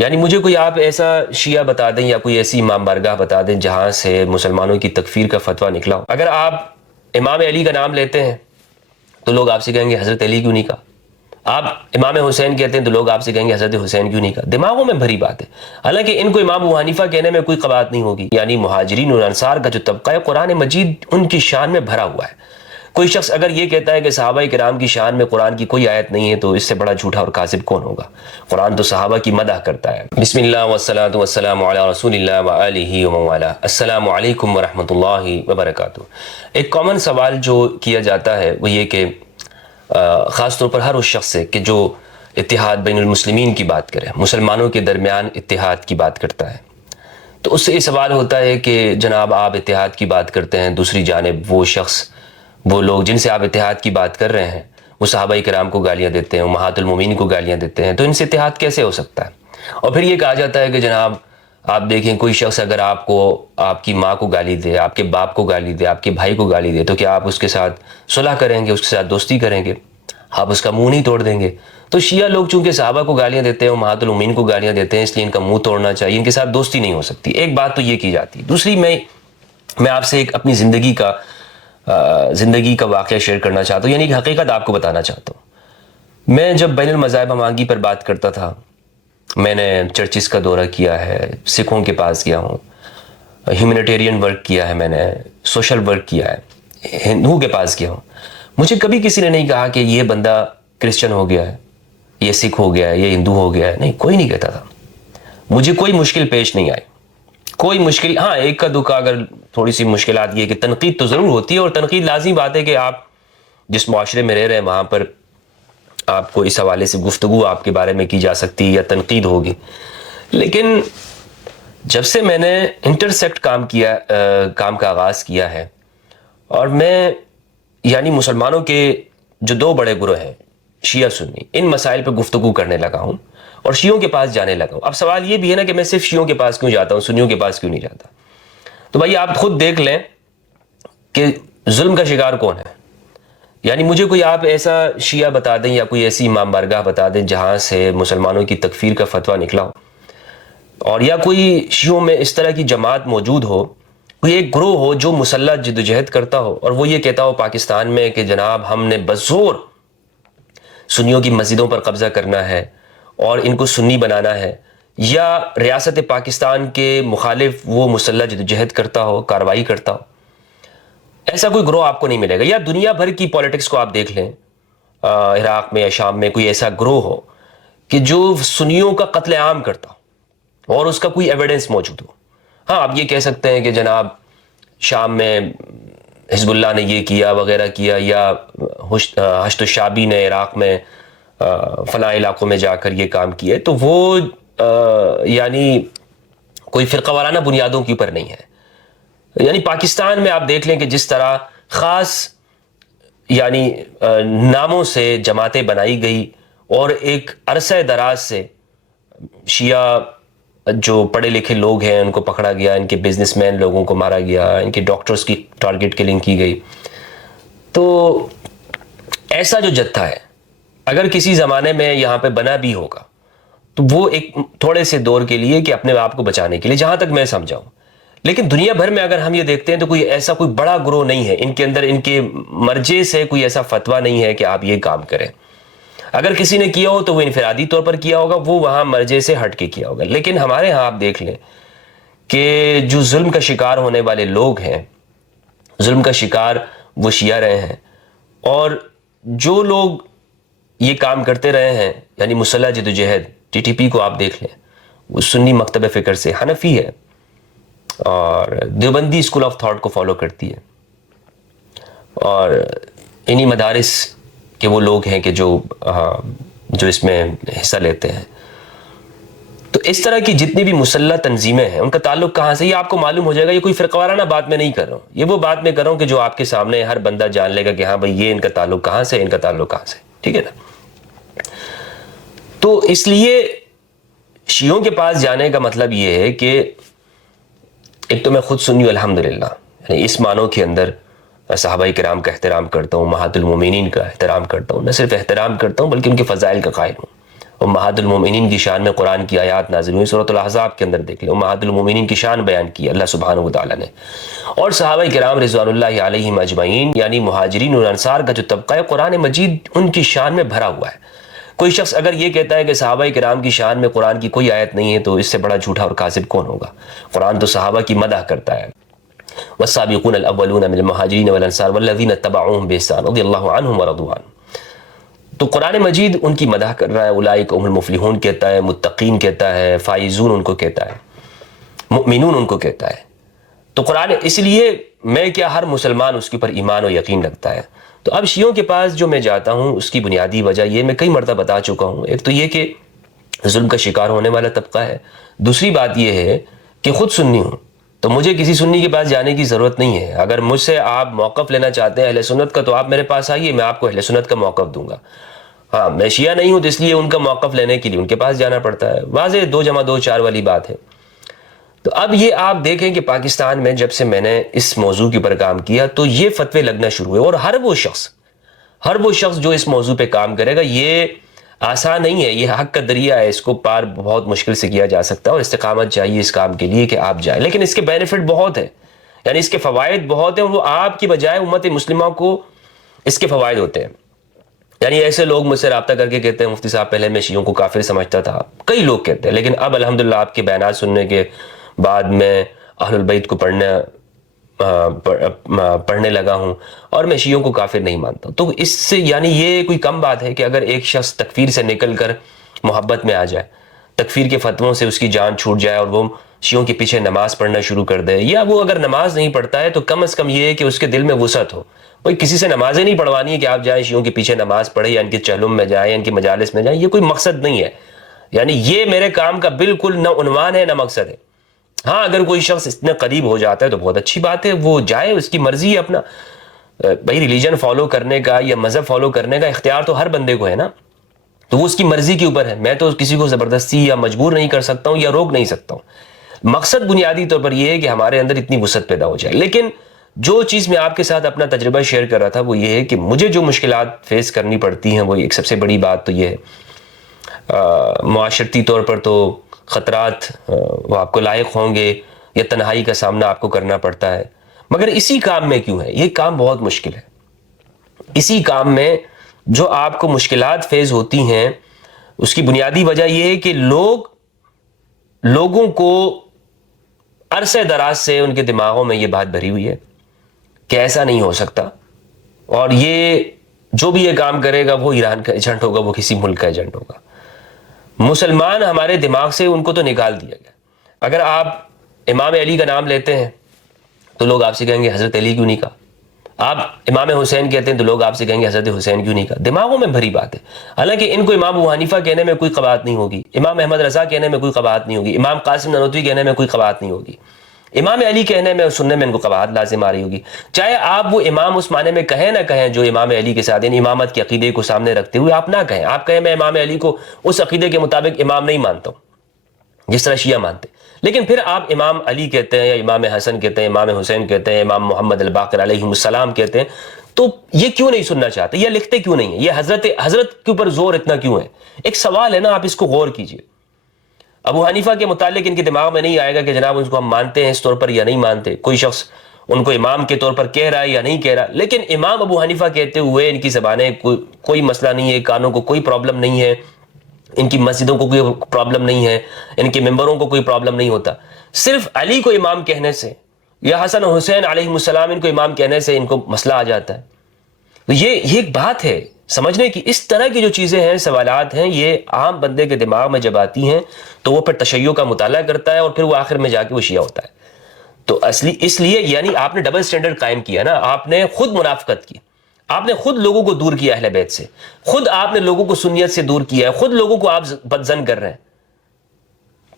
یعنی مجھے کوئی آپ ایسا شیعہ بتا دیں یا کوئی ایسی امام بارگاہ بتا دیں جہاں سے مسلمانوں کی تکفیر کا فتویٰ نکلا ہو۔ اگر آپ امام علی کا نام لیتے ہیں تو لوگ آپ سے کہیں گے حضرت علی کیوں نہیں کہا، آپ امام حسین کہتے ہیں تو لوگ آپ سے کہیں گے حضرت حسین کیوں نہیں کہا۔ دماغوں میں بھری بات ہے، حالانکہ ان کو امام ابو حنیفہ کہنے میں کوئی قباحت نہیں ہوگی۔ یعنی مہاجرین اور انصار کا جو طبقہ ہے، قرآن مجید ان کی شان میں بھرا ہوا ہے۔ کوئی شخص اگر یہ کہتا ہے کہ صحابہ کرام کی شان میں قرآن کی کوئی آیت نہیں ہے تو اس سے بڑا جھوٹا اور کاذب کون ہوگا؟ قرآن تو صحابہ کی مدح کرتا ہے۔ بسم اللہ والصلاة والسلام علی رسول اللہ وآلہ ومن والہ۔ السلام علیکم ورحمۃ اللہ وبرکاتہ۔ ایک کامن سوال جو کیا جاتا ہے وہ یہ کہ خاص طور پر ہر اس شخص سے کہ جو اتحاد بین المسلمین کی بات کرے، مسلمانوں کے درمیان اتحاد کی بات کرتا ہے، تو اس سے یہ سوال ہوتا ہے کہ جناب آپ اتحاد کی بات کرتے ہیں، دوسری جانب وہ شخص، وہ لوگ جن سے آپ اتحاد کی بات کر رہے ہیں وہ صحابہ کرام کو گالیاں دیتے ہیں، امہات المومنین کو گالیاں دیتے ہیں، تو ان سے اتحاد کیسے ہو سکتا ہے؟ اور پھر یہ کہا جاتا ہے کہ جناب آپ دیکھیں کوئی شخص اگر آپ کو، آپ کی ماں کو گالی دے، آپ کے باپ کو گالی دے، آپ کے بھائی کو گالی دے، تو کیا آپ اس کے ساتھ صلح کریں گے، اس کے ساتھ دوستی کریں گے؟ آپ اس کا منہ نہیں توڑ دیں گے؟ تو شیعہ لوگ چونکہ صحابہ کو گالیاں دیتے ہیں، امہات المومنین کو گالیاں دیتے ہیں، اس لیے ان کا منہ توڑنا چاہیے، ان کے ساتھ دوستی نہیں ہو سکتی۔ ایک بات تو یہ کی جاتی ہے۔ دوسری میں آپ سے ایک اپنی زندگی کا واقعہ شیئر کرنا چاہتا ہوں، یعنی کہ حقیقت آپ کو بتانا چاہتا ہوں۔ میں جب بین المذاہب ہمانگی پر بات کرتا تھا، میں نے چرچز کا دورہ کیا ہے، سکھوں کے پاس گیا ہوں، ہیومینیٹیرین ورک کیا ہے، میں نے سوشل ورک کیا ہے، ہندوؤں کے پاس گیا ہوں، مجھے کبھی کسی نے نہیں کہا کہ یہ بندہ کرسچن ہو گیا ہے، یہ سکھ ہو گیا ہے، یہ ہندو ہو گیا ہے، نہیں، کوئی نہیں کہتا تھا۔ مجھے کوئی مشکل پیش نہیں آئی، کوئی مشکل، ہاں ایک کا دو کا اگر تھوڑی سی مشکلات یہ کہ تنقید تو ضرور ہوتی ہے، اور تنقید لازمی بات ہے کہ آپ جس معاشرے میں رہ رہے ہیں وہاں پر آپ کو اس حوالے سے گفتگو آپ کے بارے میں کی جا سکتی ہے یا تنقید ہوگی۔ لیکن جب سے میں نے انٹرسیکٹ کام کا آغاز کیا ہے، اور میں یعنی مسلمانوں کے جو دو بڑے گروہ ہیں شیعہ سنی، ان مسائل پہ گفتگو کرنے لگا ہوں اور شیعوں کے پاس جانے لگا ہوں۔ اب سوال یہ بھی ہے نا کہ میں صرف شیعوں کے پاس کیوں جاتا ہوں، سنیوں کے پاس کیوں نہیں جاتا؟ تو بھائی آپ خود دیکھ لیں کہ ظلم کا شکار کون ہے۔ یعنی مجھے کوئی آپ ایسا شیعہ بتا دیں یا کوئی ایسی امام بارگاہ بتا دیں جہاں سے مسلمانوں کی تکفیر کا فتویٰ نکلا ہو، اور یا کوئی شیعوں میں اس طرح کی جماعت موجود ہو، کوئی ایک گروہ ہو جو مسلح جدوجہد کرتا ہو اور وہ یہ کہتا ہو پاکستان میں کہ جناب ہم نے بزور سنیوں کی مسجدوں پر قبضہ کرنا ہے اور ان کو سنی بنانا ہے، یا ریاست پاکستان کے مخالف وہ مسلح جدوجہد کرتا ہو، کارروائی کرتا ہو، ایسا کوئی گروہ آپ کو نہیں ملے گا۔ یا دنیا بھر کی پولیٹکس کو آپ دیکھ لیں، عراق میں یا شام میں کوئی ایسا گروہ ہو کہ جو سنیوں کا قتل عام کرتا ہو اور اس کا کوئی ایویڈنس موجود ہو۔ ہاں آپ یہ کہہ سکتے ہیں کہ جناب شام میں حزب اللہ نے یہ کیا وغیرہ کیا، یا حشد الشعبی نے عراق میں فلاں علاقوں میں جا کر یہ کام کیے، تو وہ یعنی کوئی فرقہ وارانہ بنیادوں کے اوپر نہیں ہے۔ یعنی پاکستان میں آپ دیکھ لیں کہ جس طرح خاص یعنی ناموں سے جماعتیں بنائی گئی، اور ایک عرصہ دراز سے شیعہ جو پڑھے لکھے لوگ ہیں ان کو پکڑا گیا، ان کے بزنس مین لوگوں کو مارا گیا، ان کے ڈاکٹرز کی ٹارگٹ کلنگ کی گئی۔ تو ایسا جو جتھا ہے اگر کسی زمانے میں یہاں پہ بنا بھی ہوگا تو وہ ایک تھوڑے سے دور کے لیے کہ اپنے آپ کو بچانے کے لیے، جہاں تک میں سمجھاؤں۔ لیکن دنیا بھر میں اگر ہم یہ دیکھتے ہیں تو کوئی ایسا کوئی بڑا گروہ نہیں ہے، ان کے اندر ان کے مرجے سے کوئی ایسا فتویٰ نہیں ہے کہ آپ یہ کام کریں۔ اگر کسی نے کیا ہو تو وہ انفرادی طور پر کیا ہوگا، وہ وہاں مرجے سے ہٹ کے کیا ہوگا۔ لیکن ہمارے ہاں آپ دیکھ لیں کہ جو ظلم کا شکار ہونے والے لوگ ہیں، ظلم کا شکار وہ شیعہ رہے ہیں، اور جو لوگ یہ کام کرتے رہے ہیں یعنی مسلح جدوجہد، ٹی ٹی پی کو آپ دیکھ لیں، وہ سنی مکتب فکر سے حنفی ہے اور دیوبندی اسکول آف تھاٹ کو فالو کرتی ہے، اور انہی مدارس کہ وہ لوگ ہیں کہ جو اس میں حصہ لیتے ہیں۔ تو اس طرح کی جتنی بھی مسلح تنظیمیں ہیں ان کا تعلق کہاں سے، یہ آپ کو معلوم ہو جائے گا۔ یہ کوئی فرقہ وارانہ بات میں نہیں کر رہا ہوں، یہ وہ بات میں کر رہا ہوں کہ جو آپ کے سامنے ہر بندہ جان لے گا کہ ہاں بھائی یہ ان کا تعلق کہاں سے، ان کا تعلق کہاں سے، ٹھیک ہے نا۔ تو اس لیے شیعوں کے پاس جانے کا مطلب یہ ہے کہ ایک تو میں خود سنی ہوں الحمدللہ، یعنی اس معنوں کے اندر صحابہ کرام کا احترام کرتا ہوں، امہات المومنین کا احترام کرتا ہوں، نہ صرف احترام کرتا ہوں بلکہ ان کے فضائل کا قائل ہوں، امہات المومنین کی شان میں قرآن کی آیات نازل ہوئی، سورۃ الاحزاب کے اندر دیکھ لیں، امہات المومنین کی شان بیان کی اللہ سبحانہ وتعالیٰ نے۔ اور صحابہ کرام رضوان اللہ علیہم اجمعین یعنی مہاجرین اور انصار کا جو طبقہ ہے، قرآن مجید ان کی شان میں بھرا ہوا ہے۔ کوئی شخص اگر یہ کہتا ہے کہ صحابہ کرام کی شان میں قرآن کی کوئی آیت نہیں ہے تو اس سے بڑا جھوٹا اور کاذب کون ہوگا؟ قرآن تو صحابہ کی مدح کرتا ہے، والسابقون الاولون من المہاجرین والانصار والذین اتبعوہم بإحسان رضی اللہ عنہم ورضوا عنہ۔ تو قرآن مجید ان کی مدح کر رہا ہے، اولئک هم المفلحون کہتا ہے، متقین کہتا ہے، فائزون ان کو کہتا ہے، مؤمنون ان کو کہتا ہے۔ تو قرآن، اس لیے میں کیا ہر مسلمان اس کے اوپر ایمان و یقین رکھتا ہے۔ تو اب شیعوں کے پاس جو میں جاتا ہوں اس کی بنیادی وجہ یہ میں کئی مرتبہ بتا چکا ہوں، ایک تو یہ کہ ظلم کا شکار ہونے والا طبقہ ہے، دوسری بات یہ ہے کہ خود سنی ہوں تو مجھے کسی سنی کے پاس جانے کی ضرورت نہیں ہے۔ اگر مجھ سے آپ موقف لینا چاہتے ہیں اہل سنت کا تو آپ میرے پاس آئیے، میں آپ کو اہل سنت کا موقف دوں گا۔ ہاں، میں شیعہ نہیں ہوں تو اس لیے ان کا موقف لینے کے لیے ان کے پاس جانا پڑتا ہے، واضح 2 + 2 = 4 والی بات ہے۔ تو اب یہ آپ دیکھیں کہ پاکستان میں جب سے میں نے اس موضوع کے اوپر کام کیا تو یہ فتوے لگنا شروع ہوئے، اور ہر وہ شخص جو اس موضوع پہ کام کرے گا، یہ آسان نہیں ہے، یہ حق کا دریا ہے، اس کو پار بہت مشکل سے کیا جا سکتا ہے، اور استقامت چاہیے اس کام کے لیے کہ آپ جائیں، لیکن اس کے بینیفٹ بہت ہیں، یعنی اس کے فوائد بہت ہیں، اور وہ آپ کی بجائے امت مسلمہ کو اس کے فوائد ہوتے ہیں۔ یعنی ایسے لوگ مجھ سے رابطہ کر کے کہتے ہیں مفتی صاحب پہلے میں شیعوں کو کافر سمجھتا تھا، کئی لوگ کہتے ہیں، لیکن اب الحمدللہ آپ کے بیانات سننے کے بعد میں اہل البیت کو پڑھنے لگا ہوں اور میں شیعوں کو کافر نہیں مانتا۔ تو اس سے یعنی یہ کوئی کم بات ہے کہ اگر ایک شخص تکفیر سے نکل کر محبت میں آ جائے، تکفیر کے فتووں سے اس کی جان چھوٹ جائے اور وہ شیعوں کے پیچھے نماز پڑھنا شروع کر دے، یا وہ اگر نماز نہیں پڑھتا ہے تو کم از کم یہ ہے کہ اس کے دل میں وسعت ہو۔ کوئی کسی سے نمازیں نہیں پڑھوانی ہے کہ آپ جائیں شیعوں کے پیچھے نماز پڑھیں یا ان کے چہلم میں جائیں یا ان کے مجالس میں جائیں، یہ کوئی مقصد نہیں ہے، یعنی یہ میرے کام کا بالکل نہ عنوان ہے نہ مقصد ہے۔ ہاں، اگر کوئی شخص اتنے قریب ہو جاتا ہے تو بہت اچھی بات ہے، وہ جائے، اس کی مرضی ہے اپنا، بھائی ریلیجن فالو کرنے کا یا مذہب فالو کرنے کا اختیار تو ہر بندے کو ہے نا، تو وہ اس کی مرضی کے اوپر ہے، میں تو کسی کو زبردستی یا مجبور نہیں کر سکتا ہوں یا روک نہیں سکتا ہوں۔ مقصد بنیادی طور پر یہ ہے کہ ہمارے اندر اتنی وسعت پیدا ہو جائے۔ لیکن جو چیز میں آپ کے ساتھ اپنا تجربہ شیئر کر رہا تھا وہ یہ ہے کہ مجھے جو مشکلات فیس کرنی پڑتی ہیں، وہ ایک سب سے بڑی بات تو یہ ہے، معاشرتی طور پر تو خطرات وہ آپ کو لاحق ہوں گے، یا تنہائی کا سامنا آپ کو کرنا پڑتا ہے، مگر اسی کام میں کیوں ہے؟ یہ کام بہت مشکل ہے۔ اسی کام میں جو آپ کو مشکلات فیس ہوتی ہیں اس کی بنیادی وجہ یہ ہے کہ لوگوں کو عرصے دراز سے ان کے دماغوں میں یہ بات بھری ہوئی ہے کہ ایسا نہیں ہو سکتا، اور یہ جو بھی یہ کام کرے گا وہ ایران کا ایجنٹ ہوگا، وہ کسی ملک کا ایجنٹ ہوگا۔ مسلمان ہمارے دماغ سے ان کو تو نکال دیا گیا۔ اگر آپ امام علی کا نام لیتے ہیں تو لوگ آپ سے کہیں گے حضرت علی کیوں نہیں کہا، آپ امام حسین کہتے ہیں تو لوگ آپ سے کہیں گے حضرت حسین کیوں نہیں کہا۔ دماغوں میں بھری بات ہے، حالانکہ ان کو امام ابو حنیفہ کہنے میں کوئی قباحت نہیں ہوگی، امام احمد رضا کہنے میں کوئی قباحت نہیں ہوگی، امام قاسم نانوتوی کہنے میں کوئی قباحت نہیں ہوگی، امام علی کہنے میں اور سننے میں ان کو قباحت لازم آ رہی ہوگی، چاہے آپ وہ امام اس معنی میں کہیں نہ کہیں جو امام علی کے ساتھ، یعنی امامت کے عقیدے کو سامنے رکھتے ہوئے آپ نہ کہیں، آپ کہیں میں امام علی کو اس عقیدے کے مطابق امام نہیں مانتا ہوں جس طرح شیعہ مانتے، لیکن پھر آپ امام علی کہتے ہیں یا امام حسن کہتے ہیں، امام حسین کہتے ہیں، امام محمد الباقر علیہ السلام کہتے ہیں، تو یہ کیوں نہیں سننا چاہتے یا لکھتے کیوں نہیں ہیں؟ یہ حضرت کے اوپر زور اتنا کیوں ہے؟ ایک سوال ہے نا، آپ اس کو غور کیجئے۔ ابو حنیفہ کے متعلق ان کے دماغ میں نہیں آئے گا کہ جناب اس کو ہم مانتے ہیں اس طور پر یا نہیں مانتے، کوئی شخص ان کو امام کے طور پر کہہ رہا ہے یا نہیں کہہ رہا، لیکن امام ابو حنیفہ کہتے ہوئے ان کی زبانیں کوئی مسئلہ نہیں ہے، کانوں کو کوئی پرابلم نہیں ہے، ان کی مسجدوں کو کوئی پرابلم نہیں ہے، ان کے ممبروں کو کوئی پرابلم نہیں ہوتا، صرف علی کو امام کہنے سے یا حسن و حسین علیہ السلام ان کو امام کہنے سے ان کو مسئلہ آ جاتا ہے۔ تو یہ ایک بات ہے سمجھنے کی، اس طرح کی جو چیزیں ہیں، سوالات ہیں، یہ عام بندے کے دماغ میں جب آتی ہیں تو وہ پھر تشیع کا مطالعہ کرتا ہے اور پھر وہ آخر میں جا کے وہ شیعہ ہوتا ہے۔ تو اس لیے یعنی آپ نے ڈبل سٹینڈرڈ قائم کیا نا، آپ نے خود منافقت کی، آپ نے خود لوگوں کو دور کیا اہل بیت سے، خود آپ نے لوگوں کو سنیت سے دور کیا ہے، خود لوگوں کو آپ بدظن کر رہے ہیں۔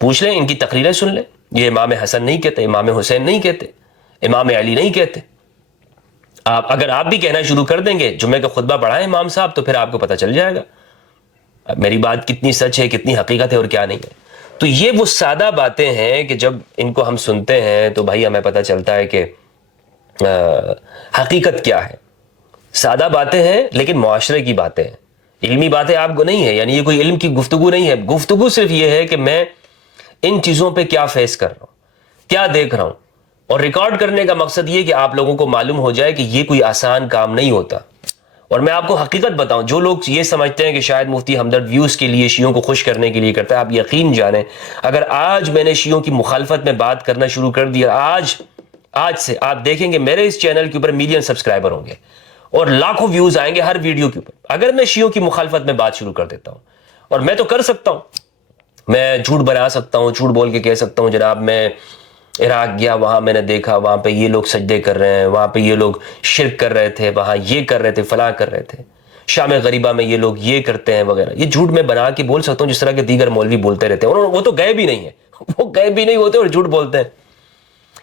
پوچھ لیں، ان کی تقریریں سن لیں، یہ امام حسن نہیں کہتے، امام حسین نہیں کہتے، امام علی نہیں کہتے۔ اگر آپ بھی کہنا شروع کر دیں گے، جمعے کا خطبہ پڑھائیں امام صاحب، تو پھر آپ کو پتہ چل جائے گا میری بات کتنی سچ ہے، کتنی حقیقت ہے اور کیا نہیں ہے۔ تو یہ وہ سادہ باتیں ہیں کہ جب ان کو ہم سنتے ہیں تو بھائی ہمیں پتہ چلتا ہے کہ حقیقت کیا ہے۔ سادہ باتیں ہیں لیکن معاشرے کی باتیں ہیں، علمی باتیں آپ کو نہیں ہے، یعنی یہ کوئی علم کی گفتگو نہیں ہے. گفتگو صرف یہ ہے کہ میں ان چیزوں پہ کیا فیس کر رہا ہوں، کیا دیکھ رہا ہوں، اور ریکارڈ کرنے کا مقصد یہ کہ آپ لوگوں کو معلوم ہو جائے کہ یہ کوئی آسان کام نہیں ہوتا. اور میں آپ کو حقیقت بتاؤں، جو لوگ یہ سمجھتے ہیں کہ شاید مفتی ہمدرد ویوز کے لیے، شیعوں کو خوش کرنے کے لیے کرتا ہے، آپ یقین جانیں اگر آج میں نے شیعوں کی مخالفت میں بات کرنا شروع کر دیا، آج سے آپ دیکھیں گے میرے اس چینل کے اوپر ملین سبسکرائبر ہوں گے اور لاکھوں ویوز آئیں گے ہر ویڈیو کے اوپر، اگر میں شیعوں کی مخالفت میں بات شروع کر دیتا ہوں. اور میں تو کر سکتا ہوں، میں جھوٹ بنا سکتا ہوں، جھوٹ بول کے کہہ سکتا ہوں جناب میں عراق گیا، وہاں میں نے دیکھا وہاں پہ یہ لوگ سجدے کر رہے ہیں، وہاں پہ یہ لوگ شرک کر رہے تھے، وہاں یہ کر رہے تھے، فلاں کر رہے تھے، شام غریبہ میں یہ لوگ یہ کرتے ہیں وغیرہ. یہ جھوٹ میں بنا کے بول سکتا ہوں جس طرح کے دیگر مولوی بولتے رہتے ہیں، اور وہ تو گئے بھی نہیں ہیں، وہ گئے بھی نہیں ہوتے اور جھوٹ بولتے ہیں.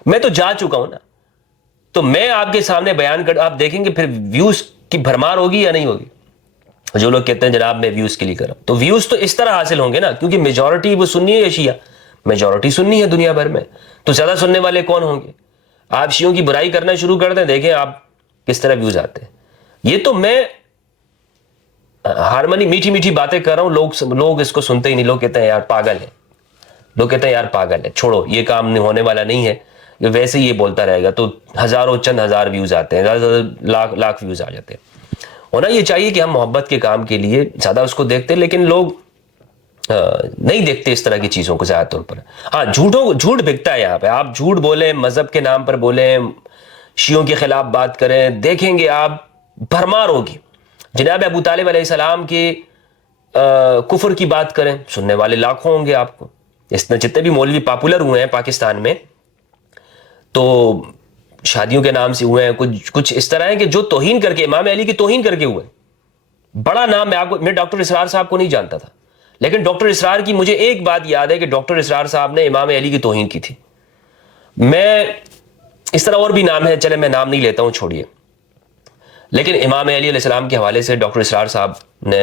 میں تو جا چکا ہوں نا، تو میں آپ کے سامنے بیان کر، آپ دیکھیں گے پھر ویوز کی بھرمار ہوگی یا نہیں ہوگی. جو لوگ کہتے ہیں جناب میں ویوز کے لیے کر رہا ہوں، تو ویوز تو اس طرح حاصل ہوں گے نا، کیونکہ میجورٹی وہ سنی ہے یا شیعہ، میجورٹی سنی ہے دنیا بھر میں، تو زیادہ سننے والے کون ہوں گے. آپ شیعوں کی برائی کرنا شروع کر دیں، دیکھیں آپ کس طرح ویوز آتے ہیں. یہ تو میں ہارمنی میٹھی میٹھی باتیں کر رہا ہوں، لوگ اس کو سنتے ہی نہیں، لوگ کہتے ہیں یار پاگل ہے، لوگ کہتے ہیں یار پاگل ہے، چھوڑو یہ کام ہونے والا نہیں ہے، یہ ویسے ہی یہ بولتا رہے گا. تو ہزاروں چند ہزار ویوز آتے ہیں، زیادہ سے زیادہ لاکھ ویوز آ جاتے ہیں. ہونا یہ چاہیے کہ ہم محبت کے کام کے لیے زیادہ اس کو دیکھتے ہیں، لیکن لوگ نہیں دیکھتے اس طرح کی چیزوں کو زیادہ طور پر. ہاں جھوٹ بکتا ہے یہاں پہ، آپ جھوٹ بولیں، مذہب کے نام پر بولیں، شیعوں کے خلاف بات کریں، دیکھیں گے آپ بھرمار ہوگی. جناب ابو طالب علیہ السلام کے کفر کی بات کریں، سننے والے لاکھوں ہوں گے آپ کو. جتنے بھی مولوی پاپولر ہوئے ہیں پاکستان میں، تو شادیوں کے نام سے ہوئے ہیں، کچھ اس طرح ہیں کہ جو توہین کر کے، امام علی کی توہین کر کے ہوئے. بڑا نام میں ڈاکٹر اسرار صاحب کو نہیں جانتا تھا، لیکن ڈاکٹر اسرار کی مجھے ایک بات یاد ہے کہ ڈاکٹر اسرار صاحب نے امام علی کی توہین کی تھی. میں اس طرح اور بھی نام ہے، چلے میں نام نہیں لیتا ہوں، چھوڑیے. لیکن امام علی علیہ السلام کے حوالے سے ڈاکٹر اسرار صاحب نے،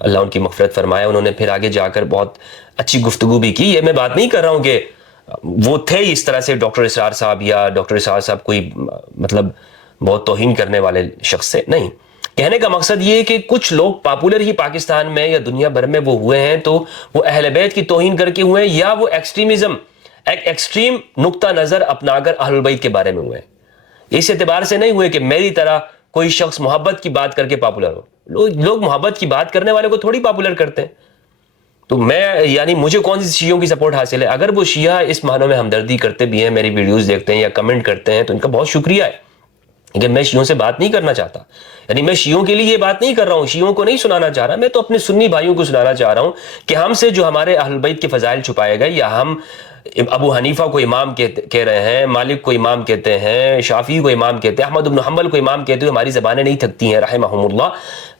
اللہ ان کی مغفرت فرمائے، انہوں نے پھر آگے جا کر بہت اچھی گفتگو بھی کی. یہ میں بات نہیں کر رہا ہوں کہ وہ تھے اس طرح سے ڈاکٹر اسرار صاحب، یا ڈاکٹر اسرار صاحب کوئی مطلب بہت توہین کرنے والے شخص سے نہیں. کہنے کا مقصد یہ ہے کہ کچھ لوگ پاپولر ہی پاکستان میں یا دنیا بھر میں وہ ہوئے ہیں، تو وہ اہل بیت کی توہین کر کے ہوئے ہیں، یا وہ ایکسٹریمزم، ایک ایکسٹریم نقطہ نظر اپنا کر اہل بیت کے بارے میں ہوئے ہیں. اس اعتبار سے نہیں ہوئے کہ میری طرح کوئی شخص محبت کی بات کر کے پاپولر ہو. لوگ محبت کی بات کرنے والے کو تھوڑی پاپولر کرتے ہیں. تو میں یعنی مجھے کون سی شیعوں کی سپورٹ حاصل ہے؟ اگر وہ شیعہ اس معنوں میں ہمدردی کرتے بھی ہیں، میری ویڈیوز دیکھتے ہیں یا کمنٹ کرتے ہیں، تو ان کا بہت شکریہ ہے. لیکن میں شیعوں سے بات نہیں کرنا چاہتا، یعنی میں شیعوں کے لیے یہ بات نہیں کر رہا ہوں، شیعوں کو نہیں سنانا چاہ رہا. میں تو اپنے سنی بھائیوں کو سنانا چاہ رہا ہوں کہ ہم سے جو ہمارے اہل بیت کے فضائل چھپائے گئے، یا ہم ابو حنیفہ کو امام کہہ رہے ہیں، مالک کو امام کہتے ہیں، شافعی کو امام کہتے ہیں، احمد بن حنبل کو امام کہتے ہیں، ہماری زبانیں نہیں تھکتی ہیں رحمہم اللہ.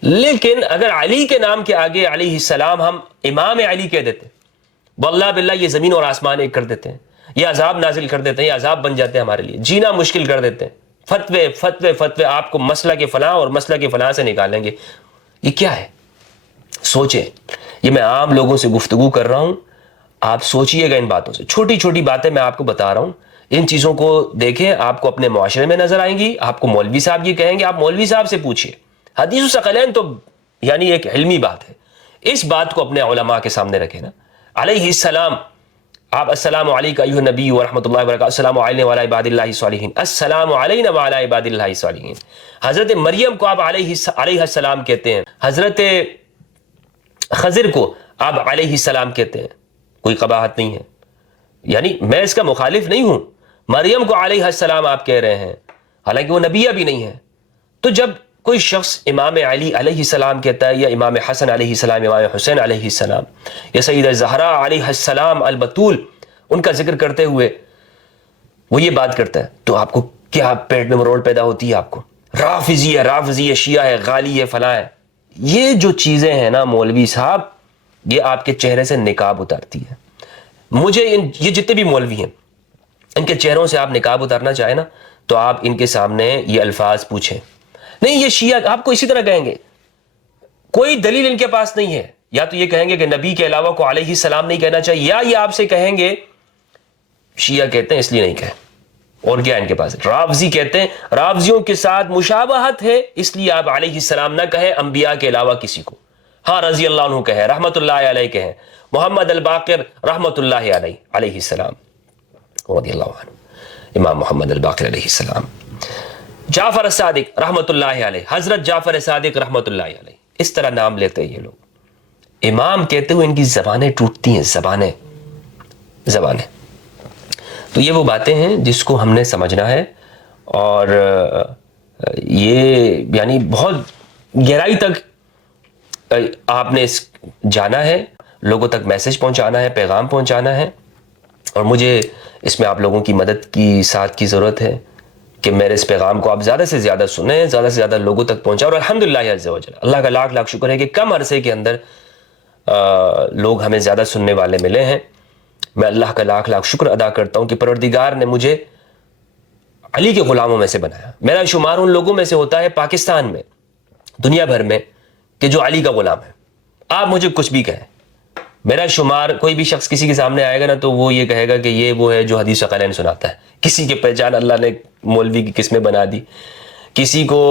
لیکن اگر علی کے نام کے آگے علیہ السلام ہم امام علی کہہ دیتے، واللہ باللہ یہ زمین اور آسمان ایک کر دیتے ہیں، یہ عذاب نازل کر دیتے ہیں، یہ عذاب بن جاتے ہیں ہمارے لیے، جینا مشکل کر دیتے ہیں. فتوے آپ کو مسئلہ کے فلاں اور مسئلہ کے فلاں سے نکالیں گے. یہ کیا ہے؟ سوچیں. یہ میں عام لوگوں سے گفتگو کر رہا ہوں، آپ سوچئے گا ان باتوں سے. چھوٹی چھوٹی باتیں میں آپ کو بتا رہا ہوں، ان چیزوں کو دیکھیں، آپ کو اپنے معاشرے میں نظر آئیں گی. آپ کو مولوی صاحب یہ کہیں گے، آپ مولوی صاحب سے پوچھئے. حدیث الثقلین تو یعنی ایک علمی بات ہے، اس بات کو اپنے علماء کے سامنے رکھیں نا. علیہ السلام، آپ السلام علیکم ایھا النبی ورحمۃ اللہ وبرکاتہ، السلام علینا وعلی عباد اللہ الصالحین، السلام علینا وعلی عباد اللہ الصالحین. حضرت مریم کو آپ علیہ السلام کہتے ہیں، حضرت خضر کو آپ علیہ السلام کہتے ہیں، کوئی قباحت نہیں ہے. یعنی میں اس کا مخالف نہیں ہوں، مریم کو علیہ السلام آپ کہہ رہے ہیں، حالانکہ وہ نبیہ بھی نہیں ہے. تو جب کوئی شخص امام علی علیہ السلام کہتا ہے، یا امام حسن علیہ السلام، امام حسین علیہ السلام، یا سیدہ زہرا علیہ السلام البتول، ان کا ذکر کرتے ہوئے وہ یہ بات کرتا ہے، تو آپ کو کیا پیٹ میں مروڑ پیدا ہوتی ہے؟ آپ کو رافضی ہے، شیعہ ہے، غالی ہے، فلاں ہے. یہ جو چیزیں ہیں نا مولوی صاحب، یہ آپ کے چہرے سے نقاب اتارتی ہے. مجھے یہ جتنے بھی مولوی ہیں، ان کے چہروں سے آپ نقاب اتارنا چاہیں نا، تو آپ ان کے سامنے یہ الفاظ پوچھیں. نہیں، یہ شیعہ آپ کو اسی طرح کہیں گے، کوئی دلیل ان کے پاس نہیں ہے. یا تو یہ کہیں گے کہ نبی کے علاوہ کو علیہ السلام نہیں کہنا چاہیے، یا یہ آپ سے کہیں گے شیعہ کہتے ہیں اس لیے نہیں کہیں. اور کیا ان کے پاس؟ رافضی کہتے ہیں رافضیوں کے ساتھ مشابہت ہے، اس لیے آپ علیہ السلام نہ کہیں انبیاء کے علاوہ کسی کو. ہاں رضی اللہ عنہ کہیں، رحمت اللہ علیہ کہیں، محمد الباقر رحمت اللہ علیہ علیہ السلام، رضی اللہ عنہ، امام محمد الباقر علیہ السلام، جعفر الصادق رحمت اللہ علیہ، حضرت جعفر صادق رحمت اللہ علیہ، اس طرح نام لیتے ہیں یہ لوگ، امام کہتے ہوئے ان کی زبانیں ٹوٹتی ہیں، زبانیں۔ تو یہ وہ باتیں ہیں جس کو ہم نے سمجھنا ہے، اور یہ یعنی بہت گہرائی تک آپ نے جانا ہے، لوگوں تک میسج پہنچانا ہے، پیغام پہنچانا ہے، اور مجھے اس میں آپ لوگوں کی مدد کی ساتھ کی ضرورت ہے کہ میرے اس پیغام کو آپ زیادہ سے زیادہ سنیں، زیادہ سے زیادہ لوگوں تک پہنچائیں، اور الحمدللہ عز و جل، اللہ کا لاکھ لاکھ شکر ہے کہ کم عرصے کے اندر لوگ ہمیں زیادہ سننے والے ملے ہیں۔ میں اللہ کا لاکھ لاکھ شکر ادا کرتا ہوں کہ پروردگار نے مجھے علی کے غلاموں میں سے بنایا۔ میرا شمار ان لوگوں میں سے ہوتا ہے پاکستان میں، دنیا بھر میں، کہ جو علی کا غلام ہے۔ آپ مجھے کچھ بھی کہیں، میرا شمار، کوئی بھی شخص کسی کے سامنے آئے گا نا تو وہ یہ کہے گا کہ یہ وہ ہے جو حدیث ثقلین سناتا ہے۔ کسی کی پہچان اللہ نے مولوی کی کس میں بنا دی، کسی کو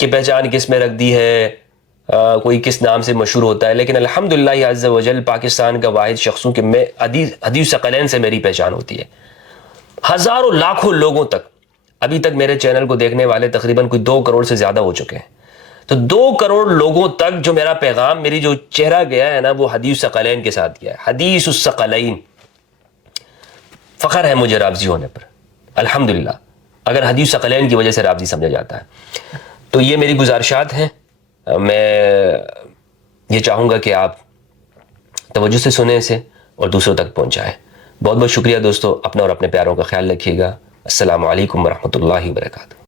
کی پہچان کس میں رکھ دی ہے، کوئی کس نام سے مشہور ہوتا ہے، لیکن الحمدللہ عز و جل پاکستان کا واحد شخص ہوں کہ میں حدیث ثقلین سے میری پہچان ہوتی ہے۔ ہزاروں لاکھوں لوگوں تک، ابھی تک میرے چینل کو دیکھنے والے تقریباً کوئی 2 کروڑ سے زیادہ ہو چکے ہیں، تو 2 کروڑ لوگوں تک جو میرا پیغام، میری جو چہرہ گیا ہے نا، وہ حدیث ثقلین کے ساتھ گیا ہے، حدیث الثقلین۔ فخر ہے مجھے رافضی ہونے پر، الحمدللہ، اگر حدیث ثقلین کی وجہ سے رافضی سمجھا جاتا ہے۔ تو یہ میری گزارشات ہیں، میں یہ چاہوں گا کہ آپ توجہ سے سنیں اسے اور دوسروں تک پہنچائیں۔ بہت بہت شکریہ دوستو، اپنا اور اپنے پیاروں کا خیال رکھیے گا۔ السلام علیکم ورحمۃ اللہ وبرکاتہ۔